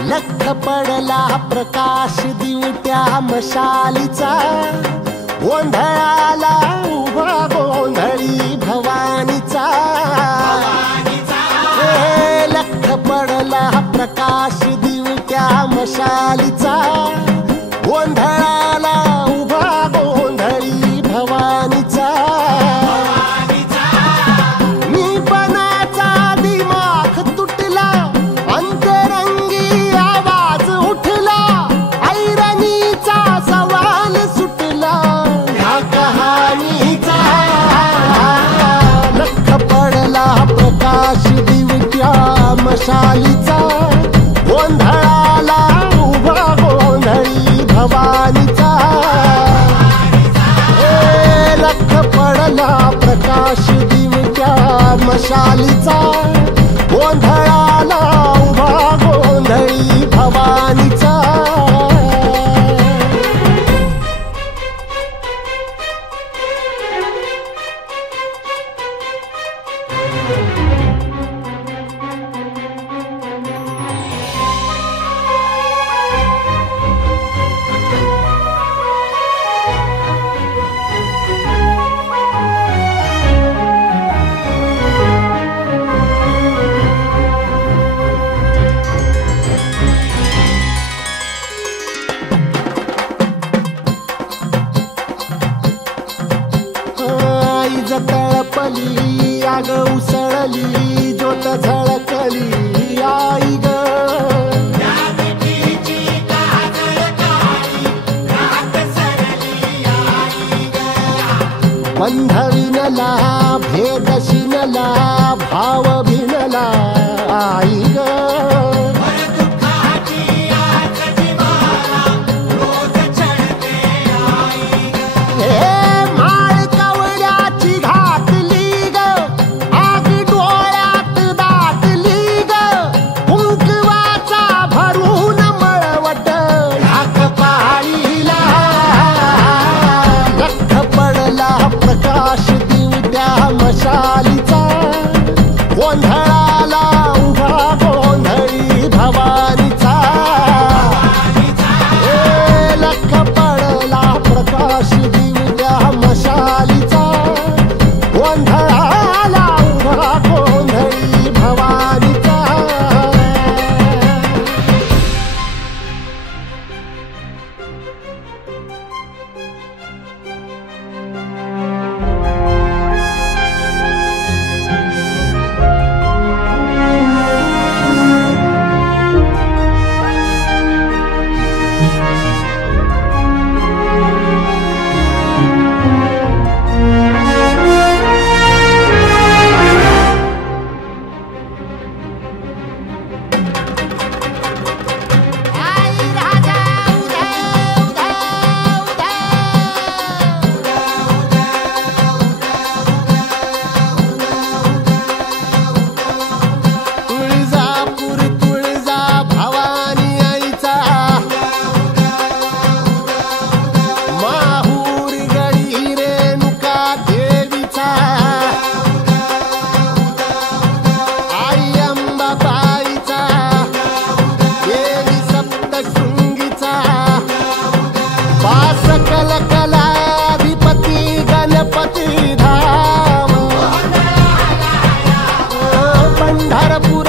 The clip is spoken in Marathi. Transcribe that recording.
लख पडला प्रकाश दिवट्या मशालीचा, गोंधळाला उभा गोंधळी भवानीचा. लख पडला प्रकाश दिवट्या मशालीचा, गोंधळाला उभा गोंधळी भवानीचा. मीपणाचा दिमाग तुटला, अंतरंगी आवाज उठला, ऐरणीचा सवाल सुटला ह्या कहाणीचा. लख पडला प्रकाश दिवट्या मशालीचा, गोंधळाला उभा गोंधळी भवानीचा. लख पडला प्रकाश दिवट्या मशालीचा, गोंधळाला उभा गोंधळी भवानीचा. तळपली आग उसळली, ज्योत झळकली आई ग. बंध विनला भेद शिनला, भाव भिनला आई ग. मशालीचा, गोंधळाला उभा गोंधळी भवानीचा. लख पडला प्रकाश दिवट्या मशालीचा, गोंधळाला उभा गोंधळी भवानीचा. पंढरपूर